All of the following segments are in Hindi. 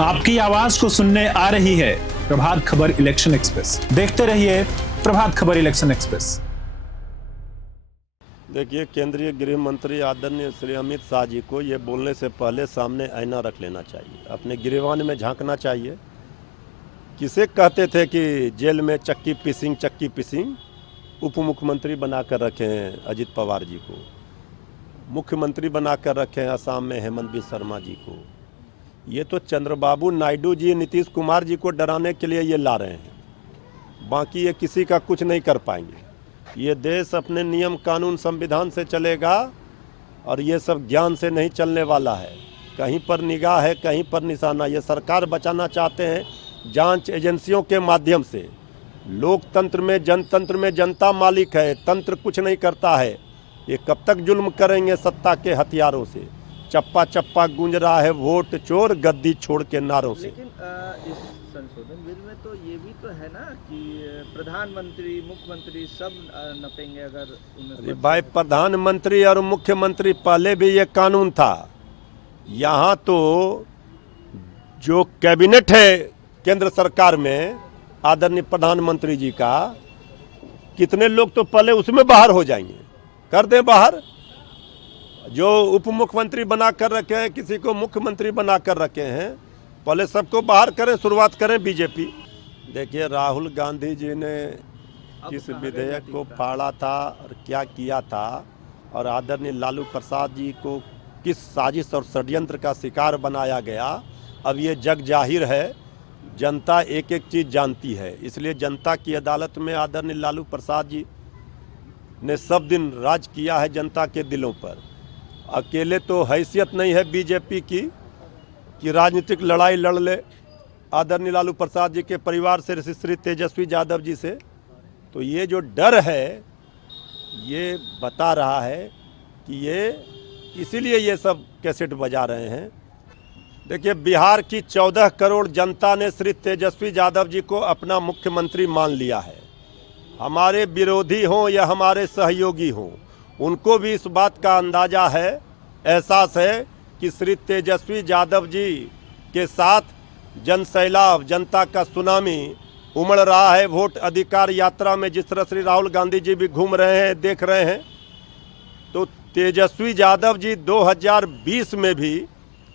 आपकी आवाज को सुनने आ रही है प्रभात खबर इलेक्शन एक्सप्रेस। देखते रहिए प्रभात खबर इलेक्शन एक्सप्रेस। देखिए, केंद्रीय गृह मंत्री आदरणीय श्री अमित शाह जी को ये बोलने से पहले सामने आईना रख लेना चाहिए, अपने गिरेबान में झांकना चाहिए। किसे कहते थे कि जेल में चक्की पिसिंग उप मुख्यमंत्री बनाकर रखे हैं अजित पवार जी को, मुख्यमंत्री बनाकर रखे हैं असम में हेमंत बिस्वा शर्मा जी को। ये तो चंद्रबाबू नायडू जी नीतीश कुमार जी को डराने के लिए ये ला रहे हैं, बाकी ये किसी का कुछ नहीं कर पाएंगे। ये देश अपने नियम कानून संविधान से चलेगा और ये सब ज्ञान से नहीं चलने वाला है। कहीं पर निगाह है, कहीं पर निशाना। ये सरकार बचाना चाहते हैं जांच एजेंसियों के माध्यम से। लोकतंत्र में, जनतंत्र में जनता मालिक है, तंत्र कुछ नहीं करता है। ये कब तक जुल्म करेंगे सत्ता के हथियारों से? चप्पा चप्पा गूंज रहा है वोट चोर गद्दी छोड़ के नारों से। लेकिन इस संशोधन बिल में तो ये भी तो है ना कि प्रधानमंत्री मुख्यमंत्री सब नपेंगे अगर उनमें। भाई, प्रधानमंत्री और मुख्यमंत्री पहले भी ये कानून था। यहाँ तो जो कैबिनेट है केंद्र सरकार में आदरणीय प्रधानमंत्री जी का, कितने लोग तो पहले उसमें बाहर हो जाएंगे। कर दें बाहर। जो उप मुख्यमंत्री बना कर रखे हैं, किसी को मुख्यमंत्री बना कर रखे हैं, पहले सबको बाहर करें। शुरुआत करें बीजेपी। देखिए, राहुल गांधी जी ने किस विधेयक को फाड़ा था और क्या किया था, और आदरणीय लालू प्रसाद जी को किस साजिश और षड्यंत्र का शिकार बनाया गया, अब ये जग जाहिर है। जनता एक एक चीज़ जानती है। इसलिए जनता की अदालत में आदरणीय लालू प्रसाद जी ने सब दिन राज किया है जनता के दिलों पर। अकेले तो हैसियत नहीं है बीजेपी की कि राजनीतिक लड़ाई लड़ ले आदरणीय लालू प्रसाद जी के परिवार से, श्री तेजस्वी यादव जी से। तो ये जो डर है, ये बता रहा है कि ये इसीलिए ये सब कैसेट बजा रहे हैं। देखिए, बिहार की 14 करोड़ जनता ने श्री तेजस्वी यादव जी को अपना मुख्यमंत्री मान लिया है। हमारे विरोधी हों या हमारे सहयोगी हों, उनको भी इस बात का अंदाज़ा है, एहसास है कि श्री तेजस्वी यादव जी के साथ जन सैलाब, जनता का सुनामी उमड़ रहा है। वोट अधिकार यात्रा में जिस तरह श्री राहुल गांधी जी भी घूम रहे हैं, देख रहे हैं। तो तेजस्वी यादव जी 2020 में भी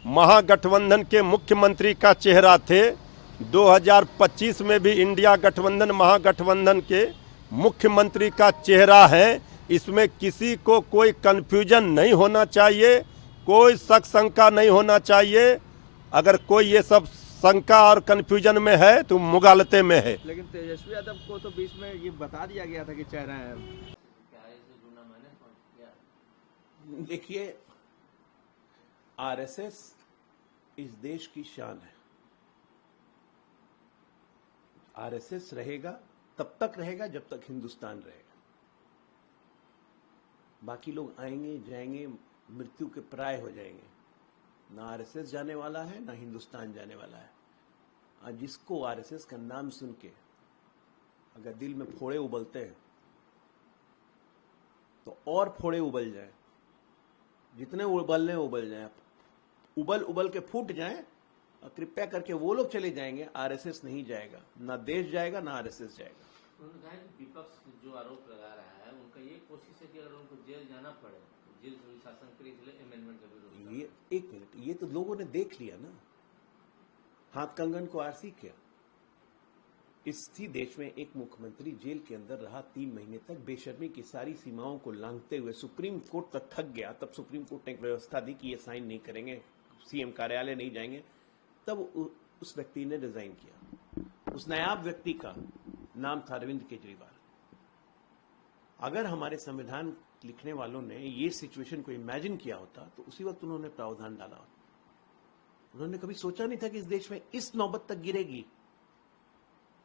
महागठबंधन के मुख्यमंत्री का चेहरा थे, 2025 में भी इंडिया गठबंधन महागठबंधन के मुख्यमंत्री का चेहरा है। इसमें किसी को कोई कन्फ्यूजन नहीं होना चाहिए, कोई शक शंका नहीं होना चाहिए। अगर कोई ये सब शंका और कन्फ्यूजन में है तो मुगालते में है। लेकिन तेजस्वी यादव को तो बीच में ये बता दिया गया था कि चेहरा है। देखिए, आरएसएस इस देश की शान है। आरएसएस रहेगा, तब तक रहेगा जब तक हिंदुस्तान रहेगा। बाकी लोग आएंगे जाएंगे, मृत्यु के प्राय हो जाएंगे। ना आरएसएस जाने वाला है, ना हिंदुस्तान जाने वाला है। आज जिसको आरएसएस का नाम सुन के अगर दिल में फोड़े उबलते हैं तो और फोड़े उबल जाएं, जितने उबलने उबल जाएं, उबल के फूट जाएं, और कृपया करके वो लोग चले जाएंगे, आरएसएस नहीं जाएगा। ना देश जाएगा, ना आरएसएस जाएगा। उन्होंने कहा कि विपक्ष जो आरोप लगा रहा है, उनका ये कोशिश है कि अगर उनको जेल जाना पड़े तो जेल से शासन करे, इसलिए अमेंडमेंट का विरोध। ये एक मिनट, ये तो लोगों ने देख लिया ना, हाथ कंगन को आरसी किया। इसी देश में एक मुख्यमंत्री जेल के अंदर रहा 3 महीने तक, बेशर्मी की सारी सीमाओं को लांघते हुए सुप्रीम कोर्ट तक थक गया। तब सुप्रीम कोर्ट ने एक व्यवस्था दी कि ये साइन नहीं करेंगे, सीएम कार्यालय नहीं जाएंगे। तब उस व्यक्ति ने रिजाइन किया। उस नायाब व्यक्ति का नाम था अरविंद केजरीवाल। अगर हमारे संविधान लिखने वालों ने ये सिचुएशन को इमेजिन किया होता तो उसी वक्त उन्होंने प्रावधान डाला होता। उन्होंने कभी सोचा नहीं था कि इस देश में इस नौबत तक गिरेगी।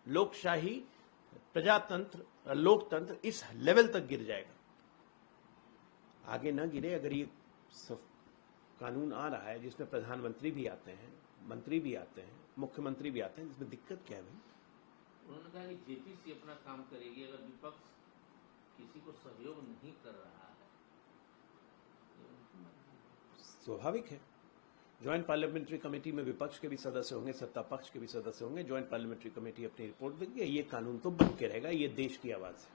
लोकशाही, प्रजातंत्र, लोकतंत्र इस लेवल तक गिर जाएगा। आगे ना गिरे। अगर ये कानून आ रहा है जिसमें प्रधानमंत्री भी आते हैं, मंत्री भी आते हैं, मुख्यमंत्री भी आते हैं, इसमें दिक्कत क्या है भाई? उन्होंने कहा कि जेपीसी अपना काम करेगी। अगर विपक्ष किसी को सहयोग नहीं कर रहा है, स्वाभाविक है। ज्वाइंट पार्लियामेंट्री कमेटी में विपक्ष के भी सदस्य होंगे, सत्ता पक्ष के भी सदस्य होंगे। ज्वाइंट पार्लियामेंट्री कमेटी अपनी रिपोर्ट देगी, ये कानून तो बन के रहेगा, ये देश की आवाज है।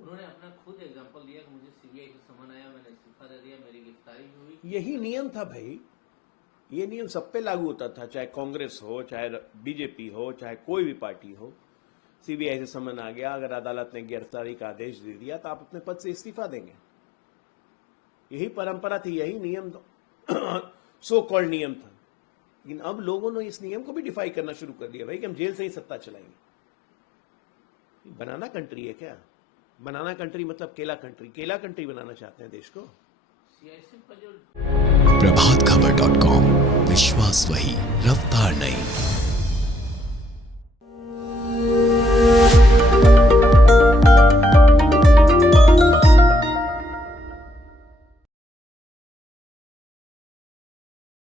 उन्होंने अपना खुद एग्जांपल दिया कि मुझे सीबीआई से समन आया, मैंने इस्तीफा दे दिया, मेरी गिरफ्तारी भी हुई। यही नियम था भाई, ये नियम सब पे लागू होता था, चाहे कांग्रेस हो, चाहे बीजेपी हो, चाहे कोई भी पार्टी हो। सीबीआई से समन आ गया, अगर अदालत ने गिरफ्तारी का आदेश दे दिया तो आप अपने पद से इस्तीफा देंगे। यही परंपरा थी, यही नियम सो कॉल्ड नियम था। लेकिन अब लोगों ने इस नियम को भी डिफाई करना शुरू कर दिया भाई कि हम जेल से ही सत्ता चलाएंगे। बनाना कंट्री है क्या? बनाना कंट्री मतलब केला कंट्री, केला कंट्री बनाना चाहते हैं देश को। सीआईसी का जो प्रभातखबर.com, विश्वास वही, रफ्तार नहीं।